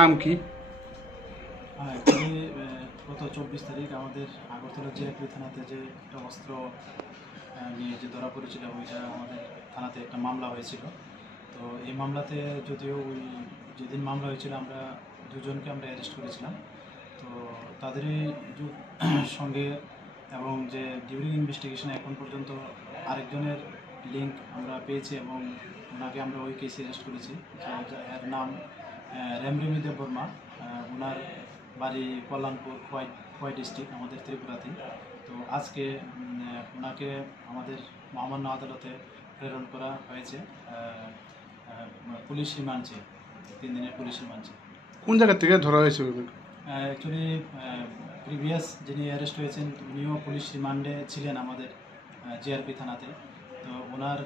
নাম কি? গত 24 তারিখ আমাদের আগরতলা জিআরপি থানাতে যে একটা অস্ত্র নিয়ে যে ধরা পড়েছিল ওইটা আমাদের থানাতে একটা মামলা হয়েছিল। তো এই মামলাতে যদিও ওই যেদিন মামলা হয়েছিল আমরা দুজনকে আমরা অ্যারেস্ট করেছিলাম। তো তাদেরই সঙ্গে এবং যে ডিউরিং ইনভেস্টিগেশনে এখন পর্যন্ত আরেকজনের লিঙ্ক আমরা পেয়েছি এবং ওনাকে আমরা ওই কেসে অ্যারেস্ট করেছি। এর নাম রেমরিমি দেববর্মা। ওনার বাড়ি কল্যাণপুর খোয়াই ডিস্ট্রিক্ট, আমাদের ত্রিপুরাতেই। তো আজকে ওনাকে আমাদের মহামান্য আদালতে প্রেরণ করা হয়েছে পুলিশ রিমান্ডে, 3 দিনের পুলিশ রিমান্ডে। কোন জায়গা থেকে ধরা হয়েছে? অ্যাকচুয়ালি প্রিভিয়াস যিনি অ্যারেস্ট হয়েছেন উনিও পুলিশ রিমান্ডে ছিলেন আমাদের জিআরপি থানাতে। তো ওনার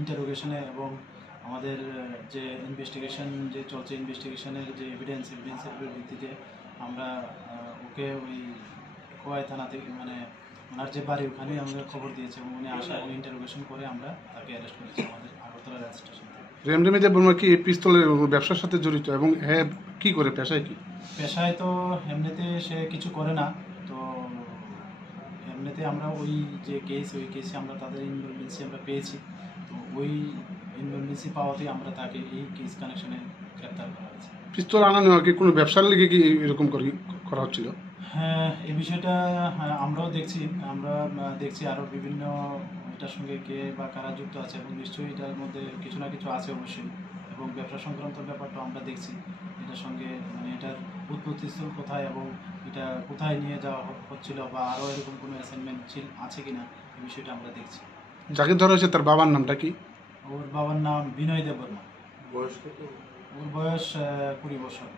ইন্টারোগেশনে এবং আমাদের যে ইনভেস্টিগেশন যে চলছে, ইনভেস্টিগেশনের যে এভিডেন্সের ভিত্তিতে আমরা ওকে ওই খোয়াই থানাতে মানে ওনার যে বাড়ি ওখানে আমরা খবর দিয়েছি এবং উনি আসা এবং ইন্টারোগেশন করে আমরা তাকে অ্যারেস্ট করেছি আমাদের আগরতলা রেল স্টেশন থেকে। রেমরিমি দেববর্মা কি পিস্তলের ব্যবসার সাথে জড়িত এবং হ্যাঁ কী করে, পেশায় কি? পেশায় তো এমনিতে সে কিছু করে না। তো এমনিতে আমরা ওই যে কেস, ওই কেসে আমরা তাদের ইনভলভেন্সি আমরা পেয়েছি। তো ওই ইনভলভেন্সি পাওয়াতেই আমরা তাকে এই কেস কানেকশনে গ্রেপ্তার করা হয়েছে। পিস্তল আনা নেওয়া কি কোনো ব্যবসার লেগে কি এরকম করা হচ্ছিল? হ্যাঁ, এই বিষয়টা আমরাও দেখছি আরও বিভিন্ন এটার সঙ্গে কে বা কারা যুক্ত আছে এবং নিশ্চয়ই এটার মধ্যে কিছু না কিছু আছে অবশ্যই। এবং ব্যবসা সংক্রান্ত ব্যাপারটা আমরা দেখছি এটার সঙ্গে, মানে এটার উৎপত্তিস্থল কোথায় এবং এটা কোথায় নিয়ে যাওয়া হচ্ছিল বা আরও এরকম কোনো অ্যাসাইনমেন্ট আছে কিনা এই বিষয়টা আমরা দেখছি। যাকে ধরা হয়েছে তার বাবার নামটা কি? ওর বাবার নাম বিনয় দেববর্মা। বয়স কত? ওর বয়স 20 বছর।